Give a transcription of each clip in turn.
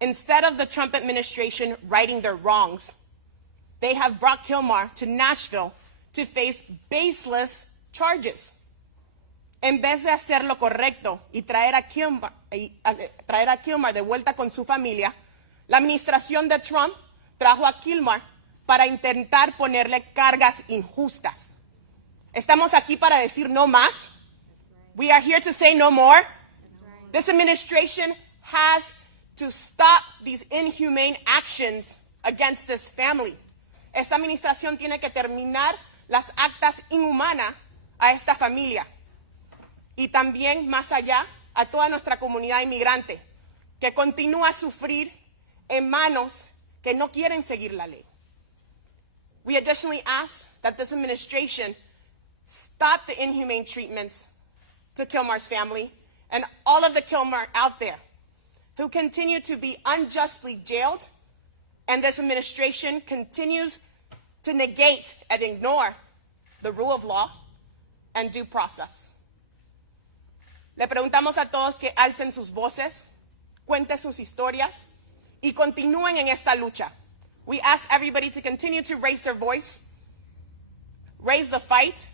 Instead of the Trump administration righting their wrongs, they have brought Kilmar to Nashville to face baseless charges. En vez de hacer lo correcto y traer a Kilmar de vuelta con su familia, la administración de Trump trajo a Kilmar para intentar ponerle cargas injustas. Estamos aquí para decir no más. We are here to say no more. This administration has to stop these inhumane actions against this family. Esta administración tiene que terminar las actas inhumanas a esta familia. Y también, más allá, a toda nuestra comunidad inmigrante, que continúa a sufrir en manos que no quieren seguir la ley. We additionally ask that this administration stop the inhumane treatments to Kilmar's family and all of the Kilmar out there who continue to be unjustly jailed, and this administration continues to negate and ignore the rule of law and due process. Le preguntamos a todos que alcen sus voces, cuenten sus historias y continúen en esta lucha. We ask everybody to continue to raise their voice, raise the fight,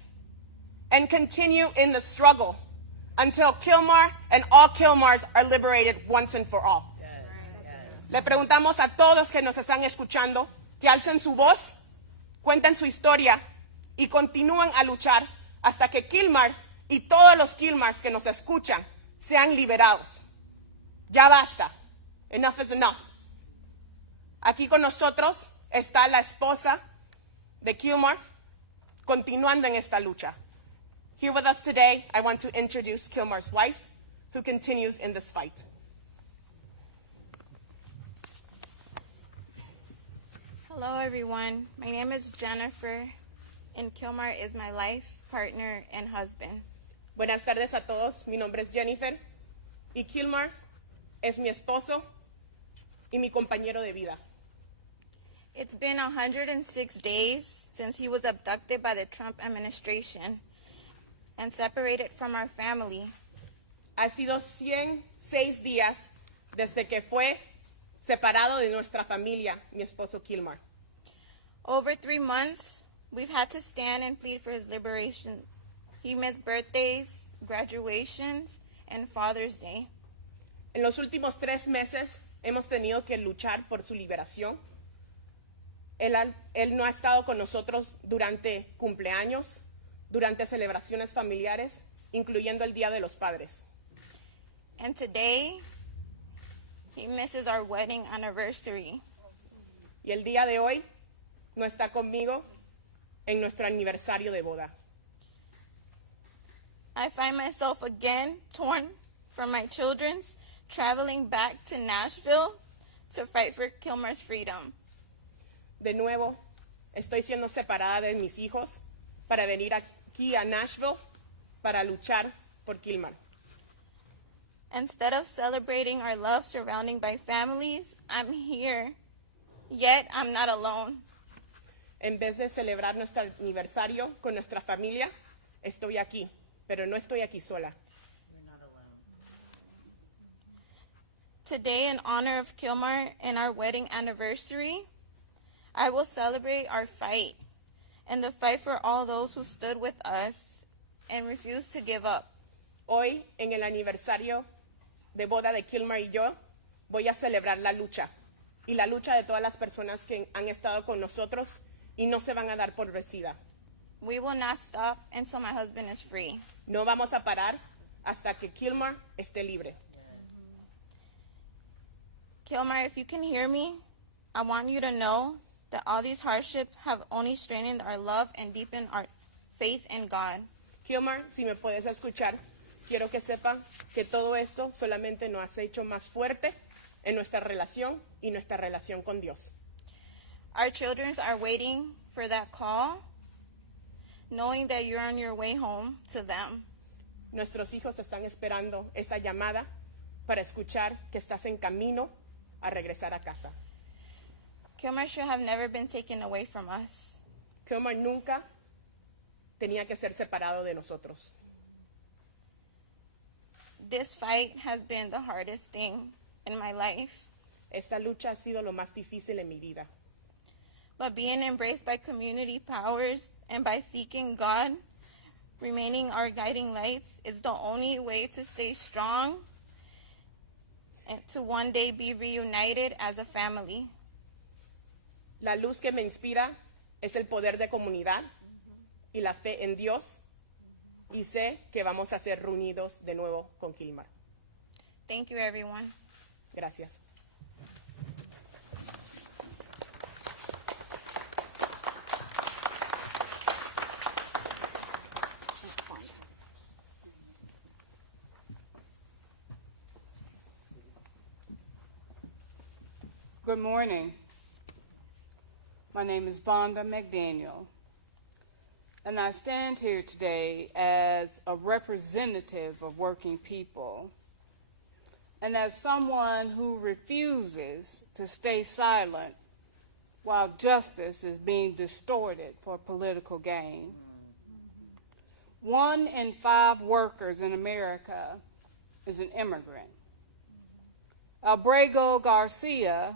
and continue in the struggle until Kilmar and all Kilmars are liberated once and for all. Yes, yes. Le preguntamos a todos que nos están escuchando que alcen su voz, cuenten su historia y continúen a luchar hasta que Kilmar y todos los Kilmars que nos escuchan sean liberados. Ya basta. Enough is enough. Aquí con nosotros está la esposa de Kilmar continuando en esta lucha. Here with us today, I want to introduce Kilmar's wife, who continues in this fight. Hello, everyone. My name is Jennifer, and Kilmar is my life partner and husband. Buenas tardes a todos. Mi nombre es Jennifer, y Kilmar es mi esposo y mi compañero de vida. It's been 106 days since he was abducted by the Trump administration and separated from our family. Ha sido 106 días desde que fue separado de nuestra familia, mi esposo Kilmar. Over 3 months, we've had to stand and plead for his liberation. He missed birthdays, graduations, and Father's Day. En los últimos 3 meses hemos tenido que luchar por su liberación. Él no ha estado con nosotros durante cumpleaños, durante celebraciones familiares, incluyendo el Día de los Padres. And today, he misses our wedding anniversary. Y el día de hoy no está conmigo en nuestro aniversario de boda. I find myself again torn from my children's, traveling back to Nashville to fight for Kilmar's freedom. De nuevo, estoy siendo separada de mis hijos para venir aquí a Nashville para luchar por Kilmar. Instead of celebrating our love surrounding by families, I'm here, yet I'm not alone. En vez de celebrar nuestro aniversario con nuestra familia, estoy aquí, pero no estoy aquí sola. Today, in honor of Kilmar and our wedding anniversary, I will celebrate our fight and the fight for all those who stood with us and refused to give up. Hoy, en el aniversario de boda de Kilmar y yo, voy a celebrar la lucha y la lucha de todas las personas que han estado con nosotros y no se van a dar por vencida. We will not stop until my husband is free. No vamos a parar hasta que Kilmar esté libre. Kilmar, if you can hear me, I want you to know that all these hardships have only strengthened our love and deepened our faith in God. Kilmar, si me puedes escuchar, quiero que sepan que todo esto solamente nos ha hecho más fuerte en nuestra relación y nuestra relación con Dios. Our children are waiting for that call, knowing that you're on your way home to them. Nuestros hijos están esperando esa llamada para escuchar que estás en camino a regresar a casa. Kilmar should have never been taken away from us. Kilmar nunca tenía que ser separado de nosotros. This fight has been the hardest thing in my life. Esta lucha ha sido lo más difícil en mi vida. But being embraced by community powers and by seeking God, remaining our guiding lights, is the only way to stay strong and to one day be reunited as a family. La luz que me inspira es el poder de comunidad y la fe en Dios, y sé que vamos a ser reunidos de nuevo con Kilmar. Thank you, everyone. Gracias. Good morning. My name is Bonda McDaniel, and I stand here today as a representative of working people and as someone who refuses to stay silent while justice is being distorted for political gain. 1 in 5 workers in America is an immigrant. Abrego Garcia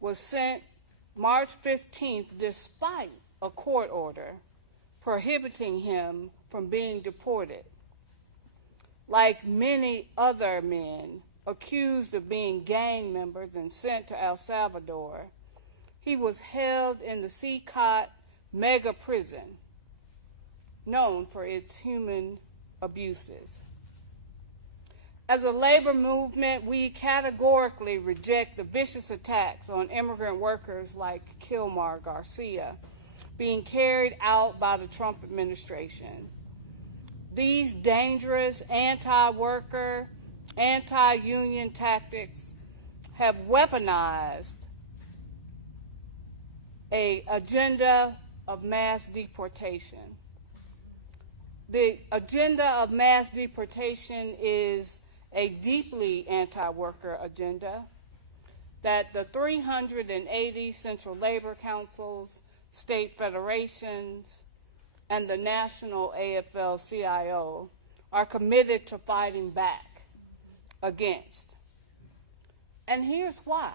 was sent March 15th despite a court order prohibiting him from being deported. Like many other men accused of being gang members and sent to El Salvador, he was held in the Seacot mega prison, known for its human abuses. As a labor movement, we categorically reject the vicious attacks on immigrant workers like Kilmar Garcia being carried out by the Trump administration. These dangerous anti-worker, anti-union tactics have weaponized an agenda of mass deportation. The agenda of mass deportation is a deeply anti-worker agenda that the 380 central labor councils, state federations, and the national AFL-CIO are committed to fighting back against. And here's why.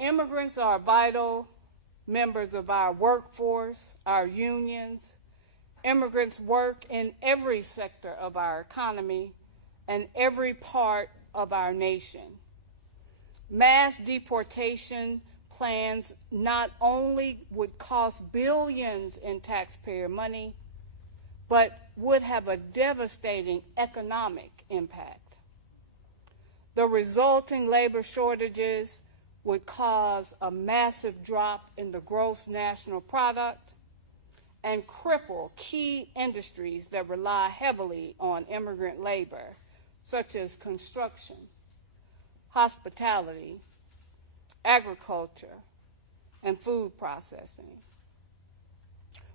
Immigrants are vital members of our workforce, our unions. Immigrants work in every sector of our economy and every part of our nation. Mass deportation plans not only would cost billions in taxpayer money, but would have a devastating economic impact. The resulting labor shortages would cause a massive drop in the gross national product and cripple key industries that rely heavily on immigrant labor, such as construction, hospitality, agriculture, and food processing.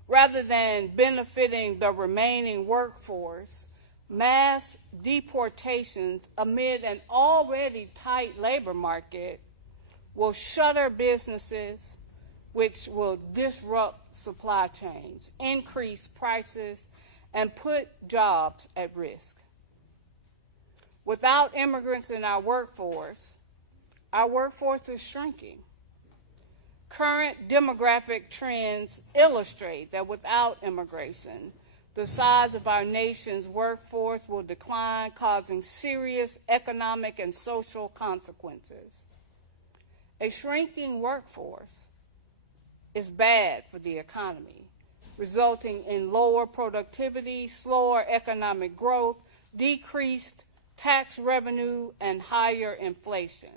Rather than benefiting the remaining workforce, mass deportations amid an already tight labor market will shutter businesses, which will disrupt supply chains, increase prices, and put jobs at risk. Without immigrants in our workforce is shrinking. Current demographic trends illustrate that without immigration, the size of our nation's workforce will decline, causing serious economic and social consequences. A shrinking workforce is bad for the economy, resulting in lower productivity, slower economic growth, decreased tax revenue, and higher inflation.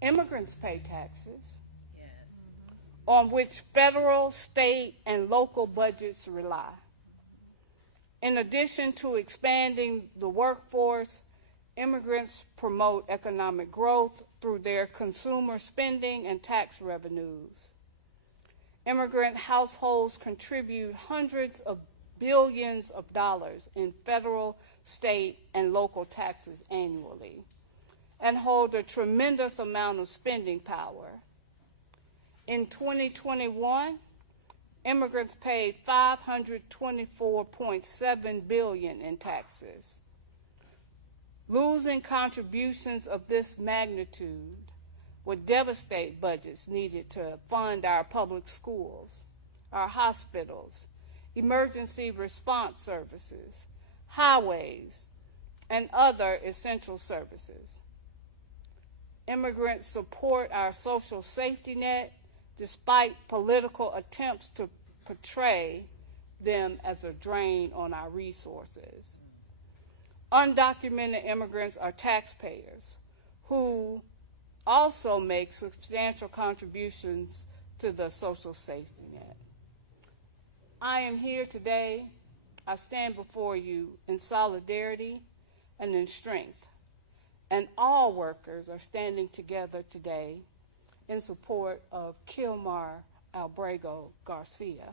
Immigrants pay taxes, on which federal, state, and local budgets rely. In addition to expanding the workforce, immigrants promote economic growth through their consumer spending and tax revenues. Immigrant households contribute hundreds of billions of dollars in federal, state, and local taxes annually, and hold a tremendous amount of spending power. In 2021, immigrants paid $524.7 billion in taxes, Losing contributions of this magnitude would devastate budgets needed to fund our public schools, our hospitals, emergency response services, highways, and other essential services. Immigrants support our social safety net despite political attempts to portray them as a drain on our resources. Undocumented immigrants are taxpayers who also make substantial contributions to the social safety net. I am here today, I stand before you in solidarity and in strength, and all workers are standing together today in support of Kilmar Abrego Garcia.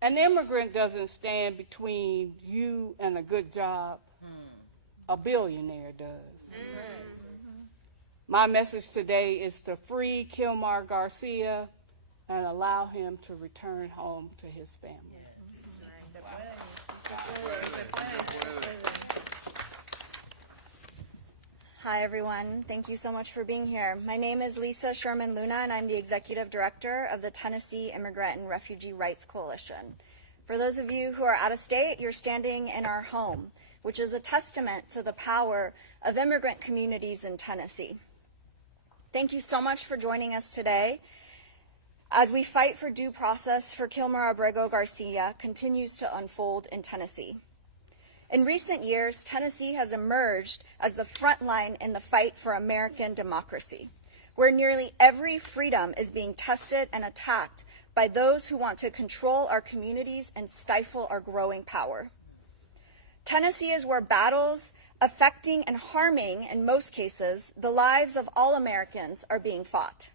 An immigrant doesn't stand between you and a good job. A billionaire does. My message today is to free Kilmar Garcia and allow him to return home to his family. Hi, everyone. Thank you so much for being here. My name is Lisa Sherman Luna, and I'm the Executive Director of the Tennessee Immigrant and Refugee Rights Coalition. For those of you who are out of state, you're standing in our home, which is a testament to the power of immigrant communities in Tennessee. Thank you so much for joining us today as we fight for due process for Kilmar Abrego Garcia continues to unfold in Tennessee. In recent years, Tennessee has emerged as the front line in the fight for American democracy, where nearly every freedom is being tested and attacked by those who want to control our communities and stifle our growing power. Tennessee is where battles affecting and harming, in most cases, the lives of all Americans are being fought.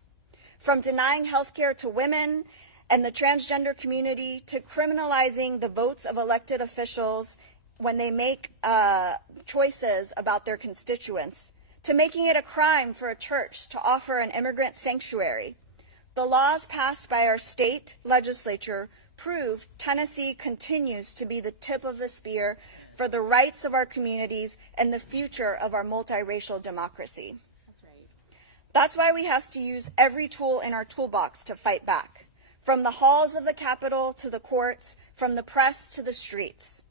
From denying health care to women and the transgender community to criminalizing the votes of elected officials when they make choices about their constituents, to making it a crime for a church to offer an immigrant sanctuary. The laws passed by our state legislature prove Tennessee continues to be the tip of the spear for the rights of our communities and the future of our multiracial democracy. That's right. That's why we have to use every tool in our toolbox to fight back, from the halls of the Capitol to the courts, from the press to the streets.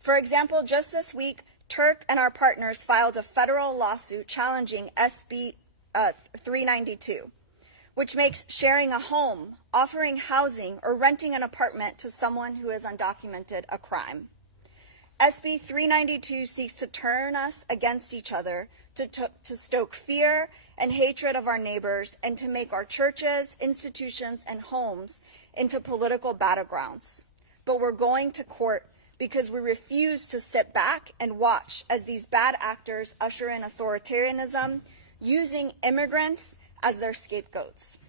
For example, just this week, Turk and our partners filed a federal lawsuit challenging SB 392, which makes sharing a home, offering housing, or renting an apartment to someone who is undocumented a crime. SB 392 seeks to turn us against each other, to stoke fear and hatred of our neighbors, and to make our churches, institutions, and homes into political battlegrounds. But we're going to court because we refuse to sit back and watch as these bad actors usher in authoritarianism, using immigrants as their scapegoats.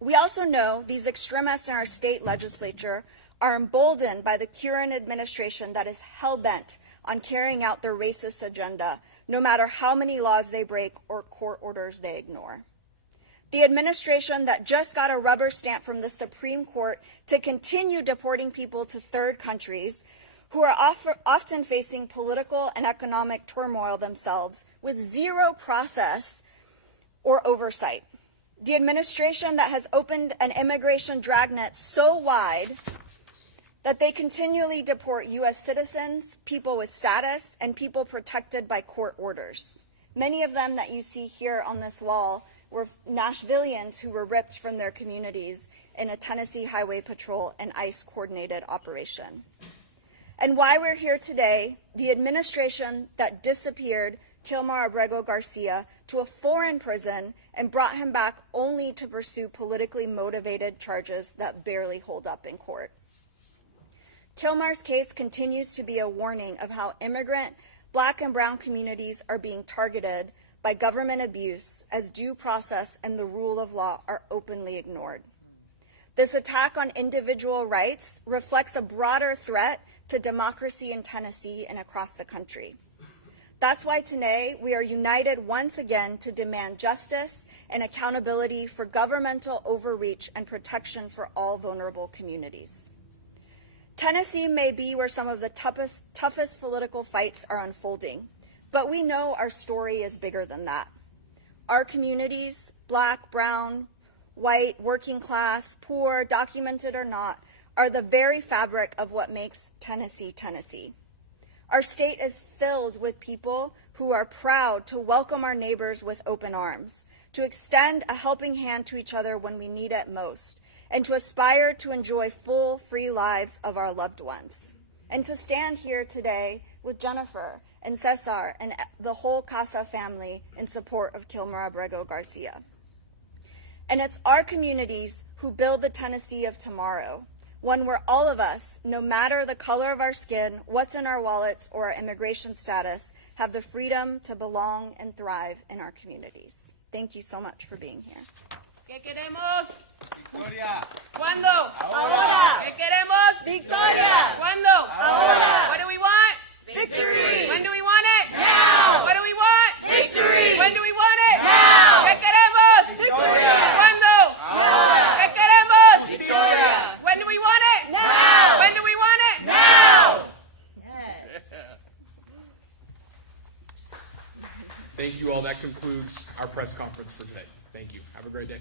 We also know these extremists in our state legislature are emboldened by the current administration that is hell-bent on carrying out their racist agenda, no matter how many laws they break or court orders they ignore. The administration that just got a rubber stamp from the Supreme Court to continue deporting people to third countries who are often facing political and economic turmoil themselves with zero process or oversight. The administration that has opened an immigration dragnet so wide that they continually deport U.S. citizens, people with status, and people protected by court orders. Many of them that you see here on this wall were Nashvillians who were ripped from their communities in a Tennessee Highway Patrol and ICE coordinated operation. And why we're here today, the administration that disappeared Kilmar Abrego Garcia to a foreign prison and brought him back only to pursue politically motivated charges that barely hold up in court. Kilmar's case continues to be a warning of how immigrant, Black and brown communities are being targeted by government abuse as due process and the rule of law are openly ignored. This attack on individual rights reflects a broader threat to democracy in Tennessee and across the country. That's why today we are united once again to demand justice and accountability for governmental overreach and protection for all vulnerable communities. Tennessee may be where some of the toughest political fights are unfolding, but we know our story is bigger than that. Our communities, black, brown, white, working class, poor, documented or not, are the very fabric of what makes Tennessee, Tennessee. Our state is filled with people who are proud to welcome our neighbors with open arms, to extend a helping hand to each other when we need it most, and to aspire to enjoy full, free lives of our loved ones. And to stand here today with Jennifer and Cesar and the whole Casa family in support of Kilmar Abrego Garcia. And it's our communities who build the Tennessee of tomorrow, one where all of us, no matter the color of our skin, what's in our wallets, or our immigration status, have the freedom to belong and thrive in our communities. Thank you so much for being here. ¿Qué queremos? Victoria. ¿Cuándo? Ahora. ¿Qué queremos? Victoria. ¿Cuándo? Ahora. What do we want? Victory. When do we want it? Now. What do we want? Victory. When do we want it? Now. ¿Qué queremos? Victoria. ¿Cuándo? Ahora. ¿Qué queremos? Victoria. When do we want it? Now. When do we want it? Now. Thank you all. That concludes our press conference for today. Thank you. Have a great day.